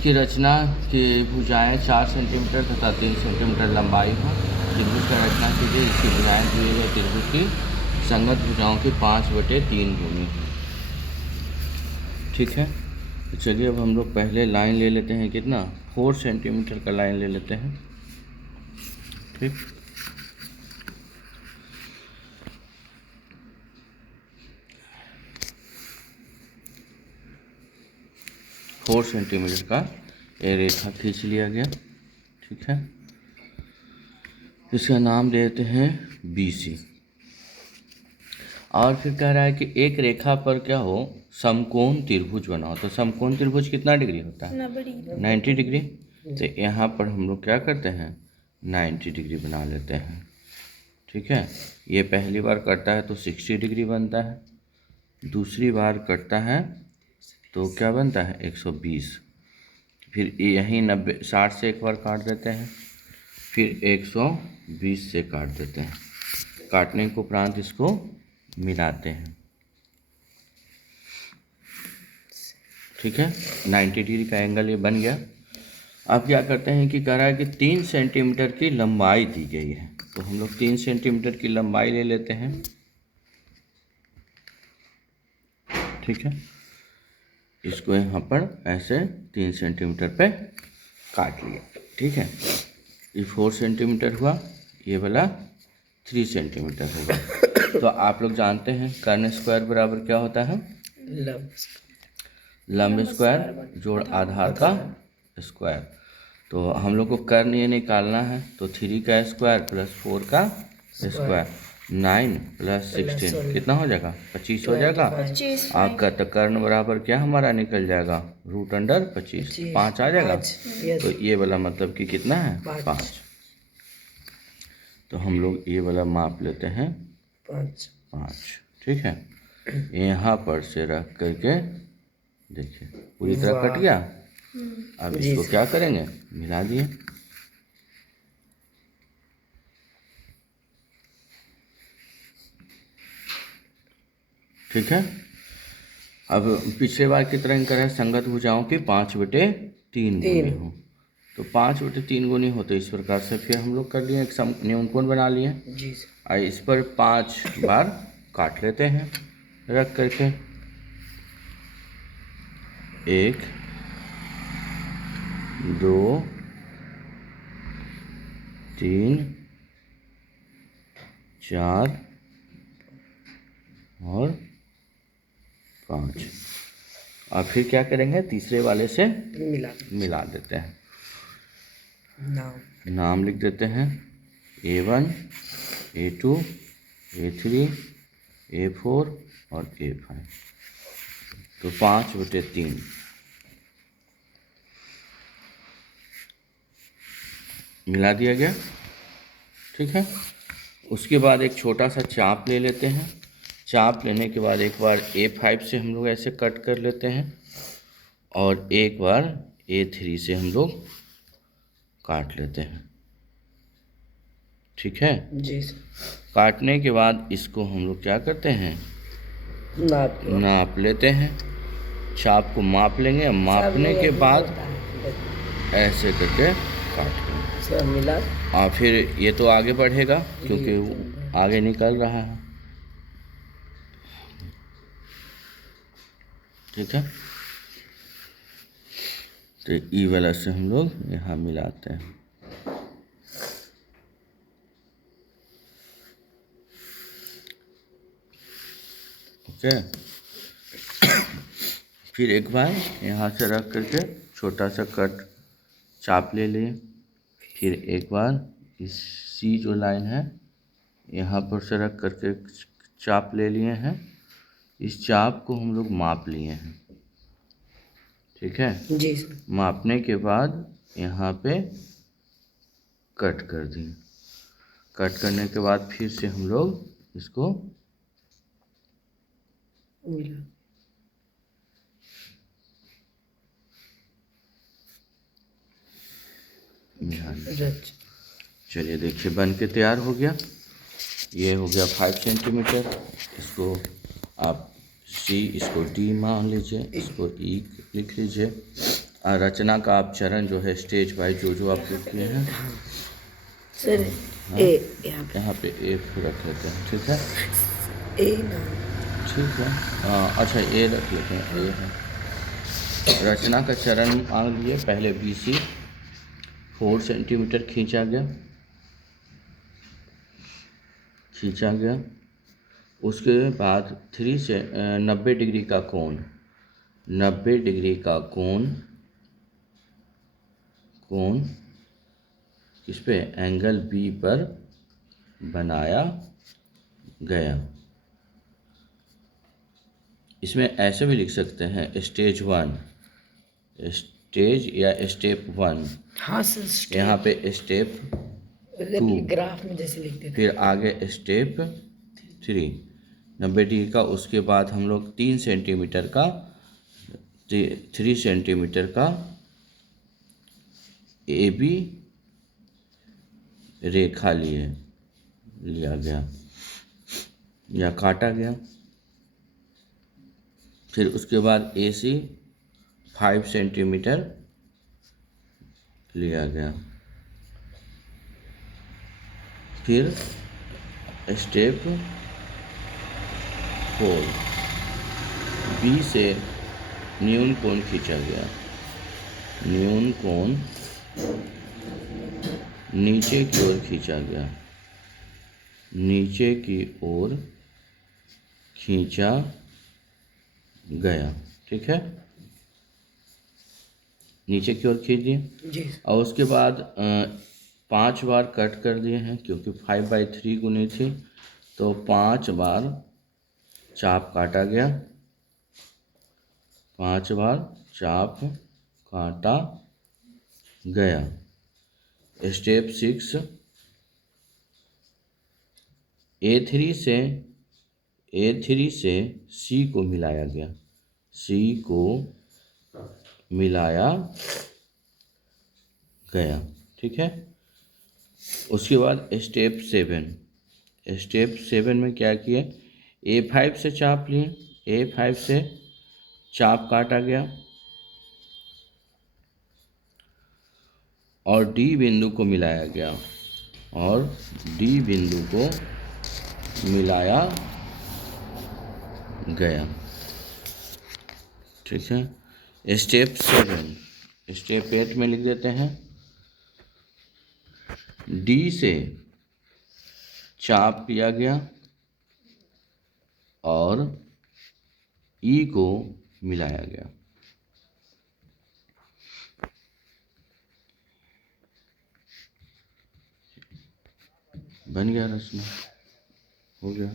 की रचना की भुजाएं 4 सेंटीमीटर तथा 3 सेंटीमीटर लंबाई हो। त्रिभुज का रचना कीजिए। इसकी भुजाएं दिए गए त्रिभुज की संगत भुजाओं की 5/3 गुनी है। ठीक है, तो चलिए अब हम लोग पहले लाइन ले लेते हैं। कितना? 4 सेंटीमीटर का लाइन ले लेते हैं। ठीक, फोर सेंटीमीटर का ये रेखा खींच लिया गया। ठीक है, इसका नाम देते हैं BC। और फिर कह रहा है कि एक रेखा पर क्या हो, समकोण त्रिभुज बनाओ। तो समकोण त्रिभुज कितना डिग्री होता है? 90 डिग्री। तो यहाँ पर हम लोग क्या करते हैं, 90 डिग्री बना लेते हैं। ठीक है, ये पहली बार कटता है तो 60 डिग्री बनता है, दूसरी बार कटता है तो क्या बनता है, 120। फिर यहीं 60 से एक बार काट देते हैं, फिर 120 से काट देते हैं। काटने के उपरांत इसको मिलाते हैं। ठीक है, 90 डिग्री का एंगल ये बन गया। अब क्या करते हैं कि कह रहा है कि 3 सेंटीमीटर की लंबाई दी गई है, तो हम लोग 3 सेंटीमीटर की लंबाई ले लेते हैं। ठीक है, इसको यहाँ पर ऐसे 3 सेंटीमीटर पे काट लिया। ठीक है, ये 4 सेंटीमीटर हुआ, ये वाला 3 सेंटीमीटर होगा। तो आप लोग जानते हैं कर्ण स्क्वायर बराबर क्या होता है, लंब स्क्वायर जोड़ आधार का स्क्वायर। तो हम लोग को कर्ण ये निकालना है, तो 3 का स्क्वायर प्लस 4 का स्क्वायर, 9 प्लस 16 कितना हो जाएगा, 25 हो जाएगा। आपका तो कर्ण बराबर क्या हमारा निकल जाएगा, √25, 5 आ जाएगा। तो ये वाला मतलब कि कितना है, 5। तो हम लोग ये वाला माप लेते हैं 5। ठीक है, यहाँ पर से रख करके देखिए पूरी तरह कट गया। अब इसको क्या करेंगे, मिला दिए। ठीक है, अब पिछले बार की तरह करें, संगत भुजाओं की 5/3 गुनी हो। तो 5/3 गुनी हो तो इस प्रकार से फिर हम लोग कर लिए, एक न्यूनकोण बना लिए। और इस पर 5 बार काट लेते हैं रख करके। 1 2 3 4 और 5। और फिर क्या करेंगे, तीसरे वाले से मिला देते हैं। नाम लिख देते हैं, A1 A2 A3 A4 और A5। तो 5/3 मिला दिया गया। ठीक है, उसके बाद एक छोटा सा चाप ले लेते हैं। चाप लेने के बाद एक बार A5 से हम लोग ऐसे कट कर लेते हैं और एक बार A3 से हम लोग काट लेते हैं। ठीक है जी। काटने के बाद इसको हम लोग क्या करते हैं, नाप लेते हैं। चाप को माप लेंगे, मापने के बाद ऐसे करके काट लेंगे। और फिर ये तो आगे बढ़ेगा क्योंकि आगे निकल रहा है। ठीक है, तो ई वाला से हम लोग यहाँ मिलाते हैं। ओके, फिर एक बार यहाँ से रख करके छोटा सा कट चाप ले लिए। फिर एक बार इस C जो लाइन है यहाँ पर से रख करके चाप ले लिए हैं। इस चाप को हम लोग माप लिए हैं। ठीक है जी। मापने के बाद यहाँ पे कट कर दिए। कट करने के बाद फिर से हम लोग इसको चलिए देखिए बन के तैयार हो गया। ये हो गया 5 सेंटीमीटर। इसको आप C, इसको D मान लीजिए, इसको E लिख लीजिए। रचना का आप चरण जो है स्टेज वाइज जो आप किए हैं सर हाँ, ए यहाँ पे ए रख लेते हैं, ठीक है, ए ना, ठीक है। अच्छा ए रख लेते हैं, ए है। रचना का चरण मान लिए पहले BC 4 सेंटीमीटर खींचा गया, उसके बाद 3 से 90 डिग्री का कोण, 90 डिग्री का कोण किस पे, एंगल B पर बनाया गया। इसमें ऐसे भी लिख सकते हैं स्टेज 1, स्टेज या स्टेप 1, हाँ सर यहाँ पे स्टेप 2, ग्राफ में जैसे लिखते थे, फिर आगे स्टेप 3 90 डिग्री का, उसके बाद हम लोग 3 सेंटीमीटर का 3 सेंटीमीटर का AB रेखा लिया गया या काटा गया। फिर उसके बाद AC 5 सेंटीमीटर लिया गया। फिर स्टेप 4 B से न्यून कोण खींचा गया, न्यून कोण नीचे की ओर खींचा गया, नीचे की ओर खींचा गया, ठीक है, नीचे की ओर खींच दिए। जी और उसके बाद 5 बार कट कर दिए हैं क्योंकि 5/3 गुनी थी, तो 5 बार चाप काटा गया, 5 बार चाप काटा गया। स्टेप 6 A3 से C को मिलाया गया, C को मिलाया गया, ठीक है। उसके बाद स्टेप 7 में क्या किए, A5 से चाप लिए, A5 से चाप काटा गया और D बिंदु को मिलाया गया, और D बिंदु को मिलाया गया, ठीक है। स्टेप 8 में लिख देते हैं, D से चाप किया गया और E को मिलाया गया। बन गया रचना, हो गया।